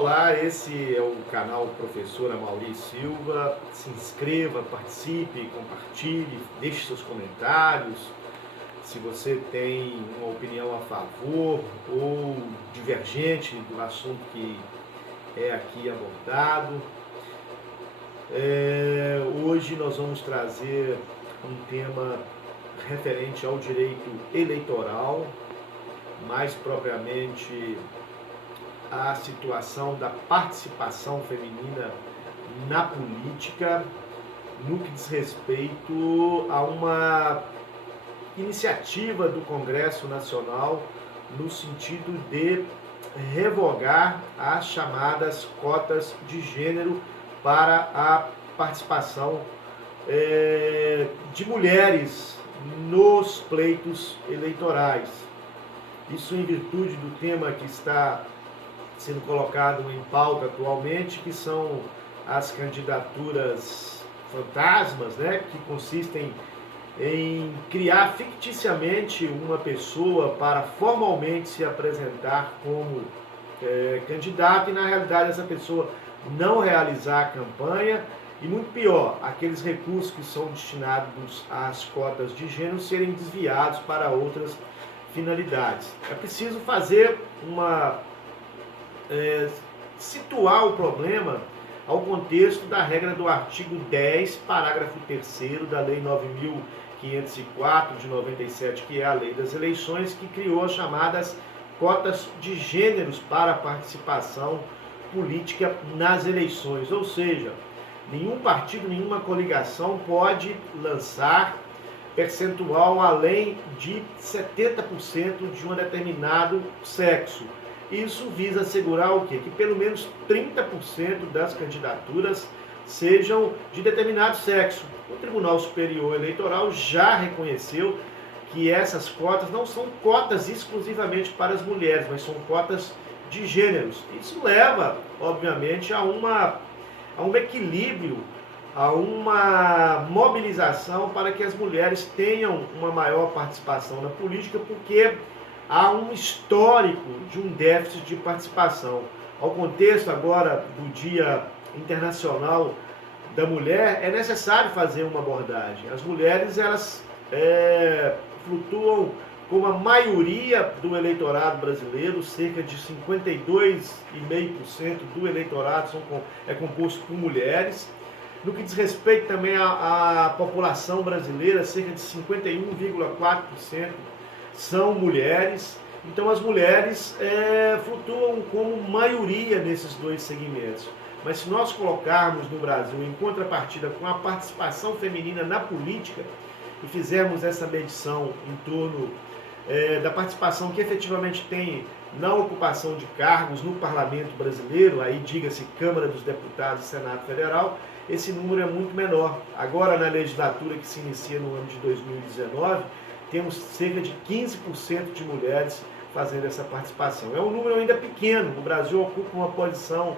Olá, esse é o canal Professor Amaury Silva. Se inscreva, participe, compartilhe, deixe seus comentários. Se você tem uma opinião a favor ou divergente do assunto que é aqui abordado. Hoje nós vamos trazer um tema referente ao direito eleitoral, mais propriamente a situação da participação feminina na política, no que diz respeito a uma iniciativa do Congresso Nacional no sentido de revogar as chamadas cotas de gênero para a participação de mulheres nos pleitos eleitorais. Isso em virtude do tema que está sendo colocado em pauta atualmente, que são as candidaturas fantasmas, né, que consistem em criar ficticiamente uma pessoa para formalmente se apresentar como candidato e, na realidade, essa pessoa não realizar a campanha e, muito pior, aqueles recursos que são destinados às cotas de gênero serem desviados para outras finalidades. É preciso fazer situar o problema ao contexto da regra do artigo 10, parágrafo 3º da Lei 9.504 de 97, que é a Lei das Eleições, que criou as chamadas cotas de gêneros para a participação política nas eleições. Ou seja, nenhum partido, nenhuma coligação pode lançar percentual além de 70% de um determinado sexo. Isso visa assegurar o quê? Que pelo menos 30% das candidaturas sejam de determinado sexo. O Tribunal Superior Eleitoral já reconheceu que essas cotas não são cotas exclusivamente para as mulheres, mas são cotas de gêneros. Isso leva, obviamente, a um equilíbrio, a uma mobilização para que as mulheres tenham uma maior participação na política, porque há um histórico de um déficit de participação. Ao contexto agora do Dia Internacional da Mulher, é necessário fazer uma abordagem. As mulheres, elas flutuam como a maioria do eleitorado brasileiro, cerca de 52,5% do eleitorado é composto por mulheres. No que diz respeito também à população brasileira, cerca de 51,4% são mulheres. Então as mulheres flutuam como maioria nesses dois segmentos. Mas se nós colocarmos no Brasil em contrapartida com a participação feminina na política e fizermos essa medição em torno da participação que efetivamente tem na ocupação de cargos no parlamento brasileiro, aí diga-se Câmara dos Deputados e Senado Federal, esse número é muito menor. Agora, na legislatura que se inicia no ano de 2019, temos cerca de 15% de mulheres fazendo essa participação. É um número ainda pequeno. O Brasil ocupa uma posição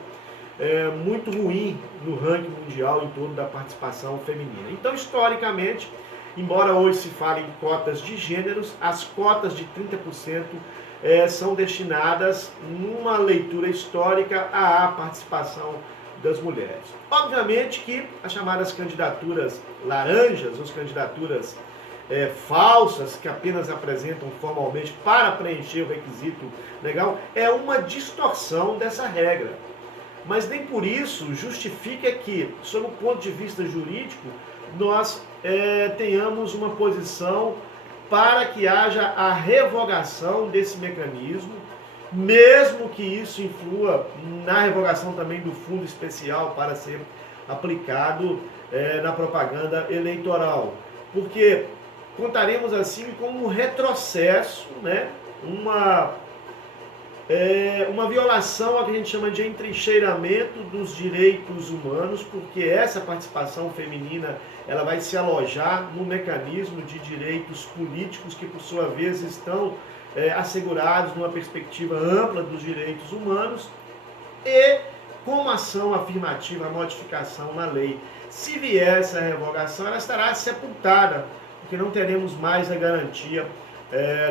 muito ruim no ranking mundial em torno da participação feminina. Então, historicamente, embora hoje se fale em cotas de gêneros, as cotas de 30% são destinadas, numa leitura histórica, à participação das mulheres. Obviamente que as chamadas candidaturas laranjas, as candidaturas falsas, que apenas apresentam formalmente para preencher o requisito legal, é uma distorção dessa regra. Mas nem por isso justifica que, sob o ponto de vista jurídico, nós tenhamos uma posição para que haja a revogação desse mecanismo, mesmo que isso influa na revogação também do fundo especial para ser aplicado na propaganda eleitoral. Porque contaremos assim com um retrocesso, né? uma violação ao que a gente chama de entrincheiramento dos direitos humanos, porque essa participação feminina ela vai se alojar no mecanismo de direitos políticos que, por sua vez, estão assegurados numa perspectiva ampla dos direitos humanos e, como ação afirmativa, a modificação na lei. Se vier essa revogação, ela estará sepultada, porque não teremos mais a garantia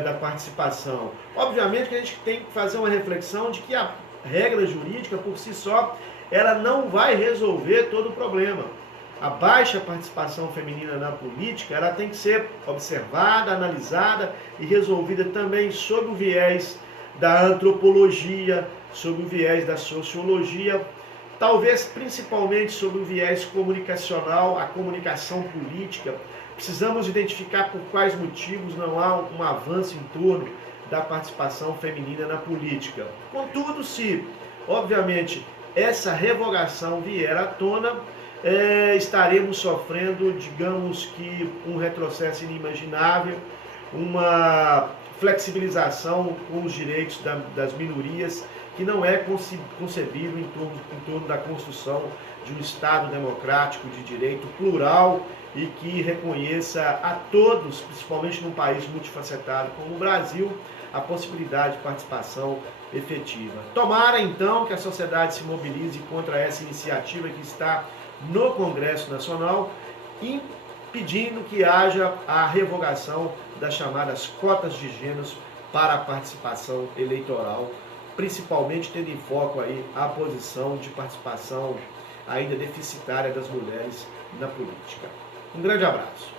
da participação. Obviamente que a gente tem que fazer uma reflexão de que regra jurídica por si só, ela não vai resolver todo o problema. A baixa participação feminina na política, ela tem que ser observada, analisada e resolvida também sob o viés da antropologia, sob o viés da sociologia, talvez principalmente sob o viés comunicacional, a comunicação política. Precisamos identificar por quais motivos não há um avanço em torno da participação feminina na política. Contudo, se, obviamente, essa revogação vier à tona, estaremos sofrendo, digamos que, um retrocesso inimaginável, uma flexibilização com os direitos das minorias, que não é concebível em torno da construção de um Estado democrático de direito plural e que reconheça a todos, principalmente num país multifacetado como o Brasil, a possibilidade de participação efetiva. Tomara, então, que a sociedade se mobilize contra essa iniciativa que está no Congresso Nacional, impedindo que haja a revogação das chamadas cotas de gêneros para a participação eleitoral, principalmente tendo em foco aí a posição de participação ainda deficitária das mulheres na política. Um grande abraço.